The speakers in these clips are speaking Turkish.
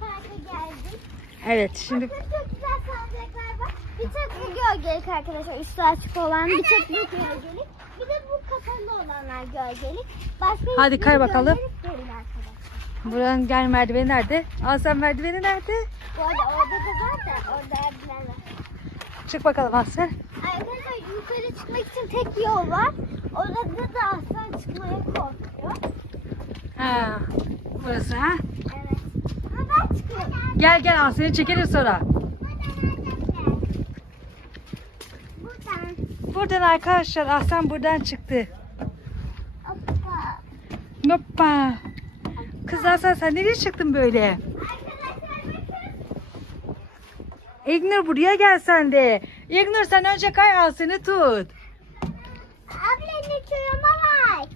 parka. Evet şimdi Bakın çok güzel salıncaklar var. Bir tek bu gölgelik arkadaşlar üstü açık olan. Bir tek bu gölgelik. Bir de bu kapalı olanlar gölgelik. Başka Hadi kay bakalım. buranın gel merdiveni nerede? Aslan merdiveni nerede? Bu arada orada da zaten orada evler var. Çık bakalım Aslan. Arkadaşlar yukarı çıkmak için tek bir yol var. Orada da aslan çıkmaya korkuyor. Ha, burası ha. Gel gel Aslan'ı çekeriz sonra. Buradan. Arkadaşlar Aslan buradan çıktı. Hoppa. Kız Aslan sen nereye çıktın böyle? İgnur buraya gel sen de. İgnur sen önce kay Aslan'ı tut. Abla ne çorama var?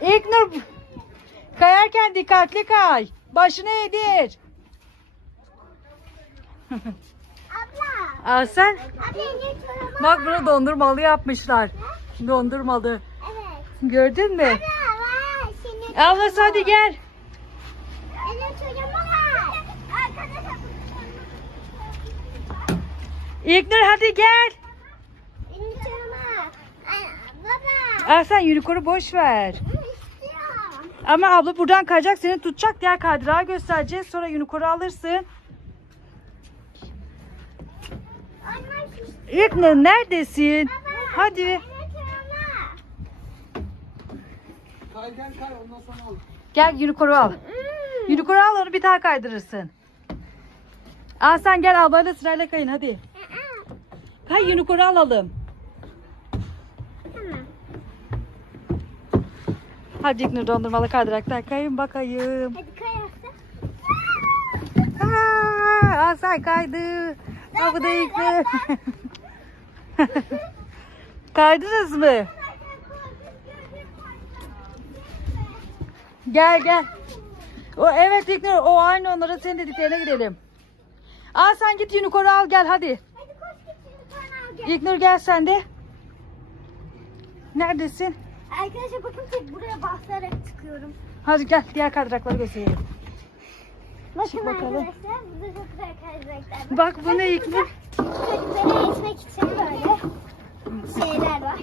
İgnur kayarken dikkatli kay. Başını eğdir. Abla. Aslan Abla ne çorama bak bunu dondurmalı yapmışlar. Dondurmalı. Evet. Gördün mü? Abla Ablası hadi gel. İgnur hadi gel. Baba. Aslan unicorn'u boş ver. Ama abla buradan kayacak seni tutacak diğer kaydırağı göstereceğiz. Sonra unicorn'u alırsın. İgnur neredesin? Hadi. Benim çorama. Kay gel kay ondan sonra al. Gel unicorn'u al. Hmm. Unicorn'u al onu bir daha kaydırırsın. Aslan gel ablayla sırayla kayın hadi. Aa, Kay unicorn'u alalım. Tamam. Hadi İgnur dondurmalı kaydıraktan kayın bakayım. Hadi kayarsa. Aa, Aslan kaydı. Abi da İgnur. Kaydınız mı? Gel gel. O evet İgnur o aynı onlara senin dediklerine gidelim. Aa sen git unicorn'u al gel hadi. Hadi koş git sonra al gel. İgnur gel sen de. Neredesin? Arkadaşlar bakın tek buraya basarak çıkıyorum. Hadi gel diğer kaydırakları gösterelim. Bakın bakalım. arkadaşlar burada çok güzel kaydıraklar var. Bak bu ne İgnur? Çocukları eğitmek için böyle şeyler var.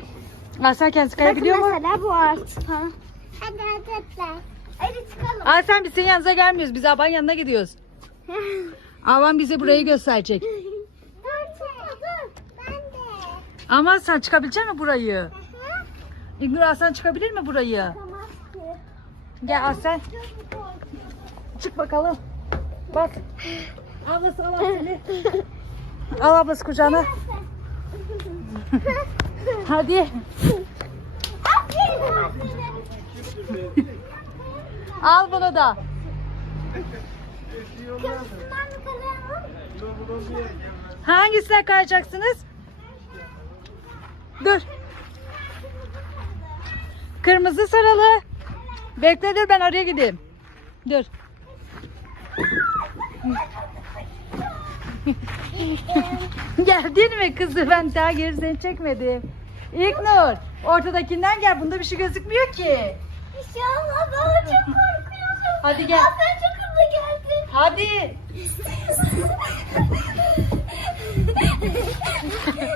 Aa sen kendisi kayabiliyor Bakın mu? mesela bu ağaç falan. Hadi hadi Hadi çıkalım. Aa sen biz senin yanınıza gelmiyoruz. Biz Aban yanına gidiyoruz. Aban bize burayı gösterecek. Ama sen çıkabilecek misin burayı? İgnur Aslan çıkabilir mi burayı? Tamam. Gel Aslan çık bakalım. Bak. Ablası al seni. Al ablası kucağına. Hadi. Al bunu da. Hangisine kayacaksınız? Dur. Kırmızı sarılı. Bekle dur ben oraya gideyim. Dur. Geldin mi kızı? Ben daha geri seni çekmedim. İlknur, ortadakinden gel. Bunda bir şey gözükmüyor ki. Bir şey olmaz ama çok korkuyorum. Hadi gel. Aa, sen çok hızlı geldin. Hadi.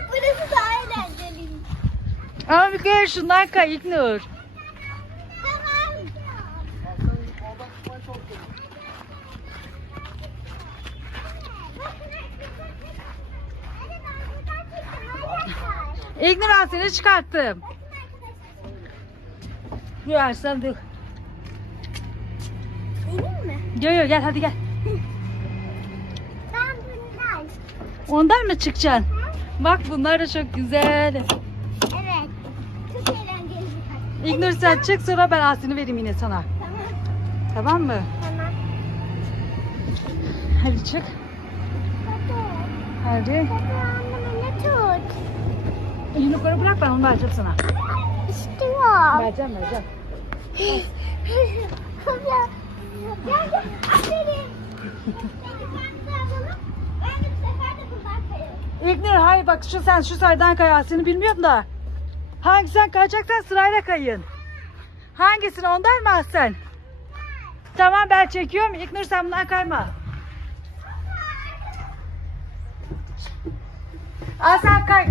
Burası daha eğlenceli. Ama bir kere şundan kay İlknur. Tamam. Oradan çıkmaya çalışıyorum. İlknur al seni çıkarttım. Dur Arslan dur. Benim mi? Yo yo gel hadi gel. Ben bundan. Ondan mı çıkacaksın? Bak bunlar da çok güzel. Evet. Çok eğlenceli. İlknur sen çık sonra ben Asin'i vereyim yine sana. Tamam. Tamam mı? Tamam. Hadi çık. Hadi. Anneme tut. Yukarı bırak ben onu vereceğim sana. İstiyorum. Vereceğim vereceğim. Gel gel. Aferin. Sen. İlknur hayır bak şu sen şu saydan kay Asin'i bilmiyorum da. Hangisinden kayacaksan sırayla kayın. Hangisini ondan mı Asen? Tamam ben çekiyorum. İlknur sen bundan kayma. Al sen kay.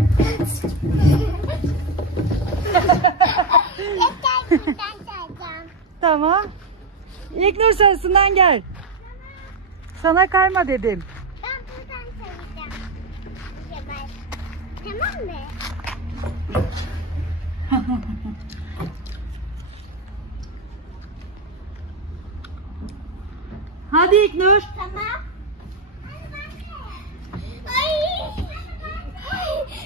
Tamam. İlknur sarısından gel. Sana kayma dedim. Ben buradan çalacağım. Kemal. Tamam mı? Hadi İlknur. Tamam.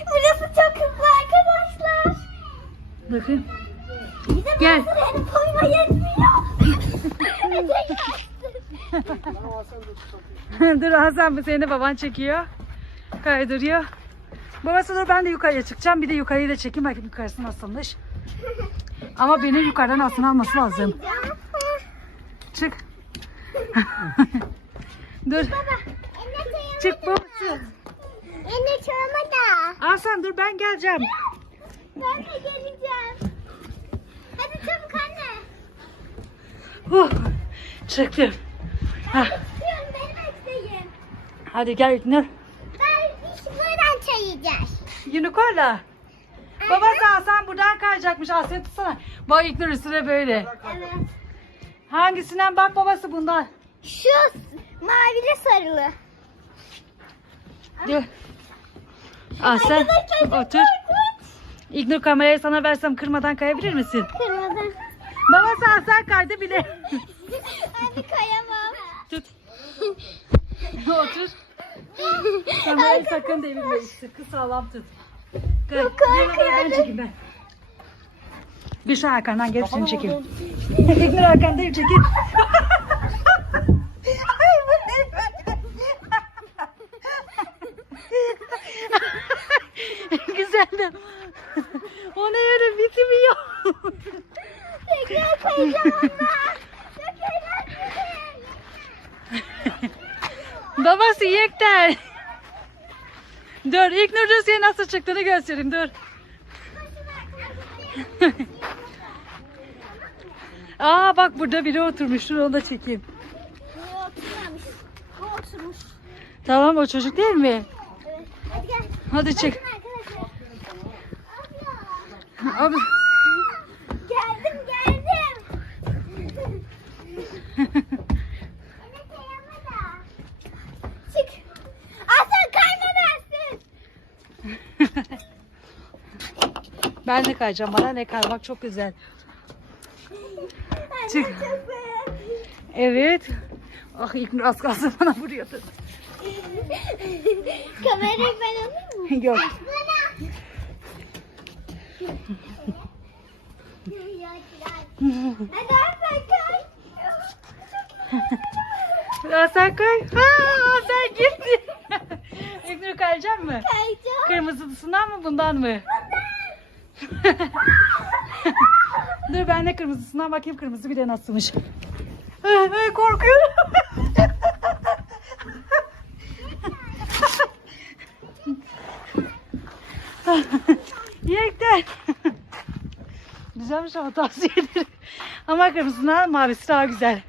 Burası çok hızlı arkadaşlar. Bakın. Bize Gel. yetmiyor. Dur Hasan bu seni baban çekiyor. Kaydırıyor. Babası dur ben de yukarıya çıkacağım. Bir de yukarıyı da çekeyim. Bakayım yukarısı nasılmış. Ama benim yukarıdan aslında alması lazım. Çık. dur. Çık babası. Eline çalma da. Hasan dur ben geleceğim. Ben de geleceğim. Hadi çabuk anne. Huh. Çıktım. Hah. Çıkıyorum benim isteğim. Hadi gel İlknur. Ben buradan çayacağız. Unicorn'la. Babası Hasan buradan kayacakmış. Sen tutsana. Bak İlknur üstüne böyle. Evet. Hangisinden bak babası bundan. Şu mavili sarılı. Dur. Al sen otur. İlknur kamerayı sana versem kırmadan kayabilir misin? Kırmızı. Babası Hasan kaydı bile. Hadi kayamam. Tut. otur. Kamerayı sakın devirme. Sıkı sağlam tut. Kay. Ben çekeyim ben. Bir şu arkandan gelip seni çekeyim. İlknur arkandayım çekeyim. Ay bu ne böyle? Güzeldi. O ne öyle bitmiyor. Tekrar. Çok eğlenceli. Babası yekter. Dur ilk Nur Rusya'ya nasıl çıktığını göstereyim dur. Aa bak burada biri oturmuş. Dur onu da çekeyim. Oturmamış. Oturmuş. Tamam o çocuk değil mi? Evet. Hadi gel. Hadi çık. Abi, Geldim geldim. Çık. Aslan ben de kayacağım. Bana ne kaymak çok güzel. Çık. Evet. Ah ilk Nur az kalsın bana vuruyordu. Kamerayı ben alayım mı? Yok. Aslan kay. Ha, Hasan gitti. İlk Nur kayacak mı? Kayacağım. Kırmızısından mı bundan mı? Dur ben de kırmızısından bakayım kırmızı bir de nasılmış. Korkuyorum. Yekten. Güzelmiş ama tavsiye ederim. Ama kırmızısından mavisi daha güzel.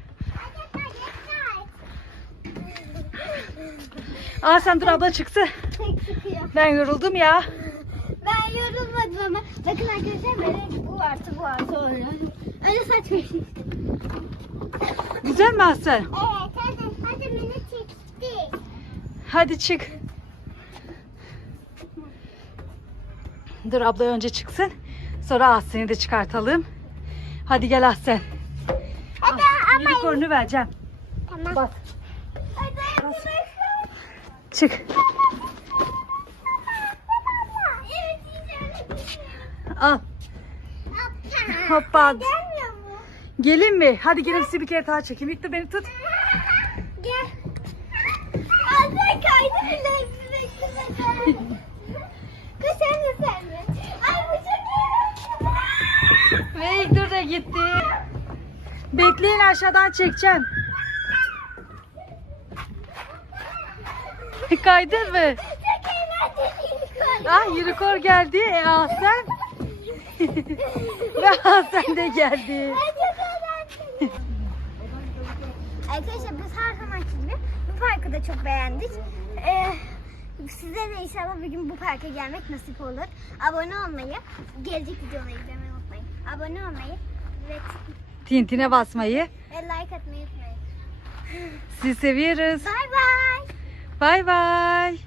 Aa sen dur abla çıkıyor. Ben yoruldum ya. Ben yorulmadım ama bakın arkadaşlar böyle bu artı bu artı oluyor. Öyle saçma şey. Güzel mi Hasan? Evet hadi hadi beni çekti. Hadi çık. Dur abla önce çıksın. Sonra Ahsen'i de çıkartalım. Hadi gel Ahsen. Hadi Ah, Unicorn'u vereceğim. Tamam. Hadi arkadaşlar. çık. Al. Hoppa. Gelin mi? Hadi gelin sizi bir kere daha çekeyim. İlk de beni tut. Gel. Azra kaydı bile. Ve ilk dur da gitti. Bekleyin aşağıdan çekeceğim. Kaydın mı? Ah Yürükor geldi. E Ahsen. Ve Ahsen de geldi. Arkadaşlar biz her zamanki gibi bu parkı da çok beğendik. Ee, size de inşallah bir gün bu parka gelmek nasip olur. Abone olmayı, gelecek videoları izlemeyi. Abone olmayı ve, Tintine basmayı. ve like atmayı unutmayın. Sizi seviyoruz. Bye bye. Bay bay.